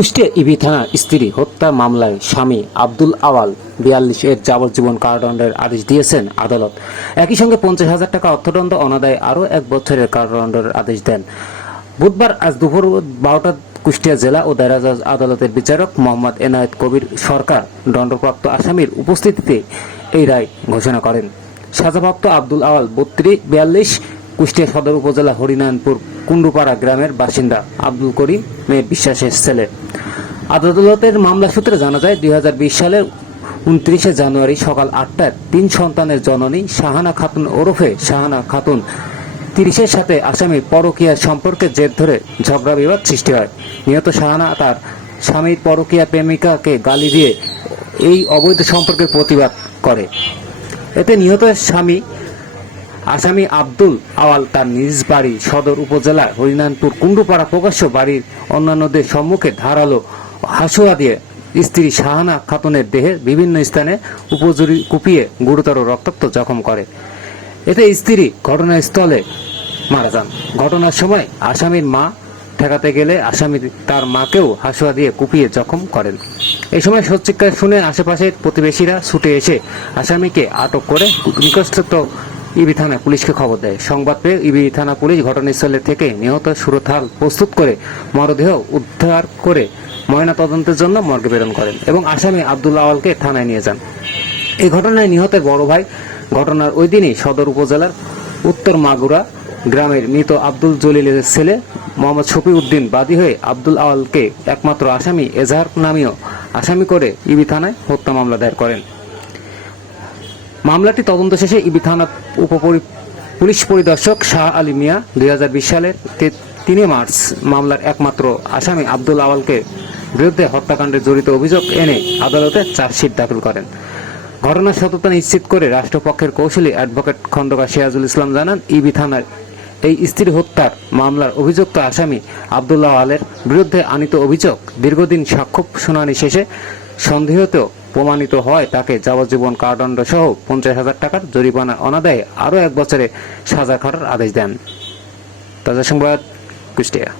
কুষ্টিয়া ইবি থানার স্ত্রী হত্যা মামলায় স্বামী আব্দুল আওয়াল ৪২ এর যাবজ্জীবন কারাদণ্ডের আদেশ দিয়েছেন আদালত। একই সঙ্গে ৫০,০০০ টাকা অর্থদণ্ড অনাদায়ে আরও ১ বছরের কারাদণ্ডের আদেশ দেন। বুধবার আজ দুপুর ১২টা কুষ্টিয়া জেলা ও দায়রা জজ আদালতের বিচারক মোহাম্মদ এনায়েত কবির সরকার দণ্ডপ্রাপ্ত আসামির উপস্থিতিতে এই রায় ঘোষণা করেন। সাজাপ্রাপ্ত আব্দুল আওয়াল ৪২ কুষ্টিয়া সদর উপজেলা হরিনারায়ণপুর কুন্ডুপাড়া গ্রামের বাসিন্দা আব্দুল করিম মেয়ে বিশ্বাসের ছেলে। আদালতের মামলা সূত্রে জানা যায় ২০২০ সালের ২৯ জানুয়ারি সকাল ৮টায় ৩ সন্তানের জননী শাহানা খাতুন ওরফে শাহানা খাতুন ৩০-এর সাথে আসামির পরকীয়া সম্পর্কের জের ধরে ঝগড়া বিবাদ সৃষ্টি হয়। নিহত শাহানা তার স্বামীর পরকীয়া প্রেমিকাকে গালি দিয়ে এই অবৈধ সম্পর্কের প্রতিবাদ করে। এতে নিহত আসামি আব্দুল আওয়াল তার নিজ বাড়ি সদর উপজেলার হরিনারায়ণপুর কুন্ডুপাড়া প্রকাশ্য বাড়ির অন্যান্যদের সম্মুখে ধারালো হাসুয়া দিয়ে স্ত্রী শাহানা খাতুনের দেহে বিভিন্ন স্থানে উপজুরি কুপিয়ে গুরুতর রক্তাক্ত জখম করে। এতে স্ত্রী ঘটনাস্থলে মারা যান। ঘটনার সময় আসামির মা ঠেকাতে গেলে আসামি তার মাকেও হাসুয়া দিয়ে কুপিয়ে জখম করেন। এই সময় সচিৎকার শুনে আশেপাশের প্রতিবেশীরা ছুটে এসে আসামিকে আটক করে নিকটস্থ ইবি থানায় পুলিশকে খবর দেয়। সংবাদ পেয়ে ইবি থানা পুলিশ ঘটনাস্থলে থেকে নিহত সুরথাল প্রস্তুত করে মরদেহ উদ্ধার করে ময়নাতদন্তের জন্য মর্গে প্রেরণ করেন এবং আসামি আব্দুল আওয়ালকে থানায় নিয়ে যান। এই ঘটনায় নিহতের বড় ভাই ঘটনার ওই দিনই সদর উপজেলার উত্তর মাগুরা গ্রামের মৃত আব্দুল জলিলের ছেলে মোহাম্মদ শফি উদ্দিন বাদী হয়ে আব্দুল আওয়ালকে একমাত্র আসামি এজাহার নামীয় আসামি করে ইবি থানায় হত্যা মামলা দায়ের করেন। মামলাটি তদন্ত শেষে ইবি থানা পুলিশ পরিদর্শক শাহ আলী মিয়া ২০২০ সালের ৩ মার্চ মামলার একমাত্র আসামি আব্দুল আওয়ালকে বিরুদ্ধে হত্যাকাণ্ডে জড়িত অভিযোগ এনে আদালতে চার্জশিট দাখিল করেন। ঘটনার সত্যতা নিশ্চিত করে রাষ্ট্রপক্ষের কৌশলী অ্যাডভোকেট খন্দকার সিরাজুল ইসলাম জানান, ইবি থানার এই স্ত্রী হত্যার মামলার অভিযুক্ত আসামি আব্দুল আওয়ালের বিরুদ্ধে আনীত অভিযোগ দীর্ঘদিন সাক্ষ্য শুনানি শেষে সন্দেহিত প্রমাণিত হয় তাকে যাবজ্জীবন কারাদণ্ড সহ ৫০,০০০ টাকার জরিমানা অনাদায়ে আরও ১ বছরে সাজা খাটার আদেশ দেন। তাজা সংবাদ, কুষ্টিয়া।